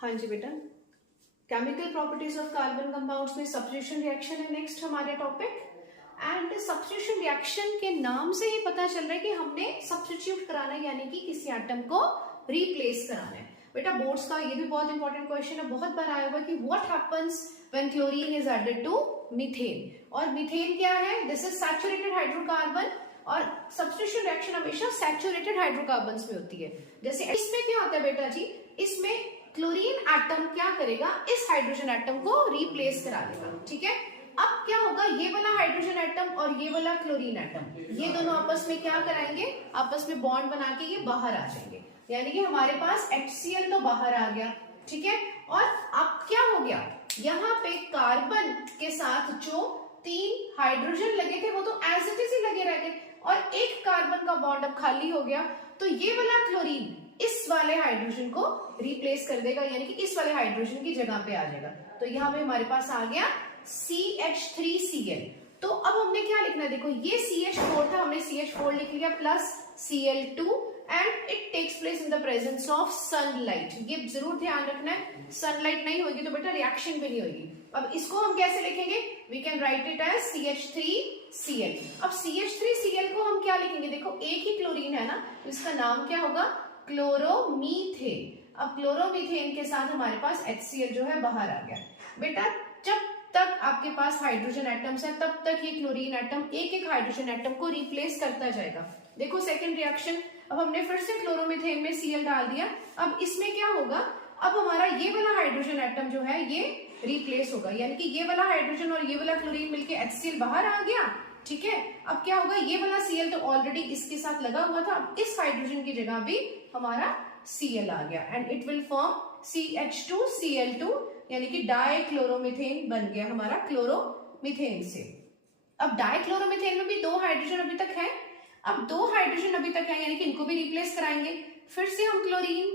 हाँ जी बेटा, chemical properties of carbon compounds में सब्स्टिट्यूशन रिएक्शन है नेक्स्ट हमारे टॉपिक। एंड सब्स्टिट्यूशन रिएक्शन के नाम से ही पता चल रहा है कि हमने सब्स्टिट्यूट कराना है, यानी कि किसी एटम को रिप्लेस कराना है। बेटा बोर्ड्स का ये भी बहुत इंपॉर्टेंट क्वेश्चन है, बहुत बार आया हुआ कि what happens when chlorine is added to methane. और मीथेन क्या है? दिस इज सैचुरेटेड हाइड्रोकार्बन, और सब्स्टिट्यूशन रिएक्शन हमेशा सैचुरेटेड हाइड्रोकार्बन्स में होती है। जैसे इसमें क्या होता है बेटा जी, इसमें क्लोरीन एटम क्या करेगा, इस हाइड्रोजन एटम को रिप्लेस करा देगा। ठीक है, अब क्या होगा, ये वाला हाइड्रोजन एटम और ये वाला क्लोरीन एटम, ये दोनों आपस में क्या कराएंगे, आपस में बॉन्ड बना के ये बाहर आ जाएंगे, यानी कि हमारे पास HCl तो बाहर आ गया। ठीक है, और अब क्या हो गया, यहाँ पे कार्बन के साथ जो 3 हाइड्रोजन लगे थे वो तो एज इट इज ही लगे रह गए, और एक कार्बन का बॉन्ड अब खाली हो गया, तो ये वाला क्लोरीन इस वाले हाइड्रोजन को रिप्लेस कर देगा, यानी कि इस वाले हाइड्रोजन की जगह पे आ जाएगा। तो यहाँ पे हमारे पास आ गया CH3Cl। तो अब हमने क्या लिखना है, देखो ये CH4 था, हमने CH4 लिख लिया plus Cl2, and it takes place in the presence of sunlight. ये जरूर ध्यान रखना है, सनलाइट नहीं होगी तो बेटा रिएक्शन भी नहीं होगी। अब इसको हम कैसे लिखेंगे, we can write it as CH3Cl। अब CH3Cl को हम क्या लिखेंगे, देखो एक ही क्लोरीन है ना, तो इसका नाम क्या होगा, क्लोरोमीथेन। अब क्लोरोमीथेन के साथ हमारे पास HCl जो है बाहर आ गया। बेटा जब तक आपके पास हाइड्रोजन एटम्स है तब तक ये क्लोरीन एटम एक एक हाइड्रोजन एटम को रिप्लेस करता जाएगा। देखो सेकंड रिएक्शन, अब हमने फिर से क्लोरोमीथेन में Cl डाल दिया। अब इसमें क्या होगा, अब हमारा ये वाला हाइड्रोजन एटम जो है ये रिप्लेस होगा, यानी कि ये वाला हाइड्रोजन और ये वाला क्लोरीन मिलके HCl बाहर आ गया। ठीक है, अब क्या होगा, ये वाला Cl तो ऑलरेडी इसके साथ लगा हुआ था, अब इस हाइड्रोजन की जगह भी हमारा Cl आ गया, and it will form CH2Cl2, यानी कि डाइक्लोरोमीथेन बन गया हमारा क्लोरोमीथेन से। अब डाइक्लोरोमीथेन में भी 2 हाइड्रोजन अभी तक है, अब 2 हाइड्रोजन अभी तक है, यानी कि इनको भी रिप्लेस कराएंगे। फिर से हम क्लोरीन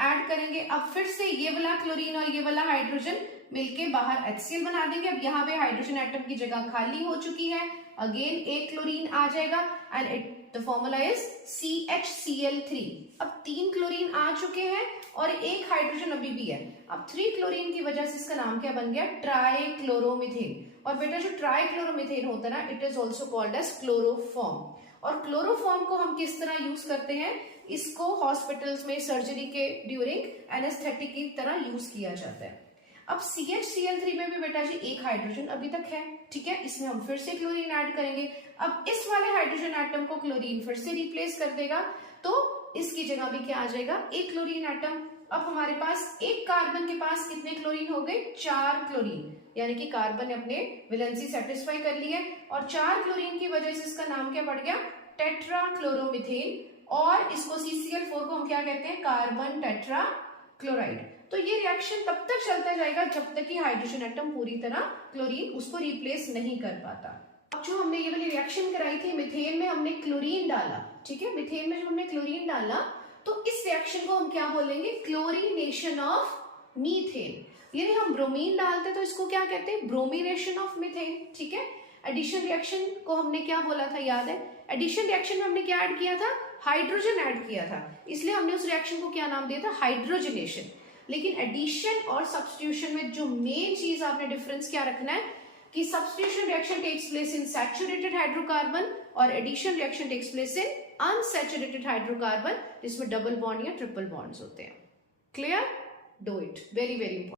ऐड करेंगे, अब फिर से ये वाला क्लोरीन और ये वाला हाइड्रोजन मिलके बाहर HCl बना देंगे। अब यहाँ पे हाइड्रोजन एटम की जगह खाली हो चुकी है, अगेन एक क्लोरीन आ जाएगा, and it the formula is CHCl3। अब 3 क्लोरीन आ चुके हैं और एक हाइड्रोजन अभी भी है। अब 3 क्लोरीन की वजह से इसका नाम क्या बन गया, ट्राइक्लोरोमीथेन। और बेटा जो ट्राइक्लोरोमीथेन होता है ना, it is also called as chloroform. और क्लोरोफॉर्म को हम किस तरह यूज करते हैं, इसको हॉस्पिटल्स में सर्जरी के ड्यूरिंग एनेस्थेटिक की तरह यूज किया जाता है। अब CHCl3 में भी बेटा जी एक हाइड्रोजन अभी तक है। ठीक है, इसमें हम फिर से क्लोरीन ऐड करेंगे। अब इस वाले हाइड्रोजन एटम को क्लोरीन फिर से रिप्लेस कर देगा, तो इसकी जगह भी क्या आ जाएगा, एक क्लोरीन एटम। अब हमारे पास एक कार्बन के पास कितने क्लोरीन हो गए, 4 क्लोरीन, यानी कि कार्बन ने अपने वैलेंसी सेटिस्फाई कर ली है, और 4 क्लोरीन की वजह से इसका नाम क्या पड़ गया, टेट्राक्लोरोमीथेन। और इसको CCl4 को हम क्या कहते हैं, कार्बन टेट्रा क्लोराइड। तो ये रिएक्शन तब तक चलता जाएगा जब तक कि हाइड्रोजन एटम पूरी तरह क्लोरीन उसको रिप्लेस नहीं कर पाता। अब जो हमने ये वाली रिएक्शन कराई थी, मिथेन में हमने क्लोरीन डाला। ठीक है, मिथेन में जब हमने क्लोरीन डाला तो इस रिएक्शन को हम क्या बोलेंगे, क्लोरीनेशन ऑफ मीथेन। यानी हम ब्रोमीन डालते तो इसको क्या कहते हैं, ब्रोमिनेशन ऑफ मीथेन। ठीक है, एडिशन रिएक्शन को हमने क्या बोला था, याद है, एडिशन रिएक्शन में हमने क्या ऐड किया था, हाइड्रोजन ऐड किया था, इसलिए हमने उस रिएक्शन को क्या नाम दिया था, हाइड्रोजनेशन। लेकिन एडिशन और सब्स्टिट्यूशन में जो मेन चीज आपने डिफरेंस क्या रखना है, कि substitution reaction takes place in saturated hydrocarbon और addition reaction takes place in unsaturated hydrocarbon, जिसमें डबल बॉन्ड या ट्रिपल बॉन्ड्स होते हैं। Clear, do it, very very important.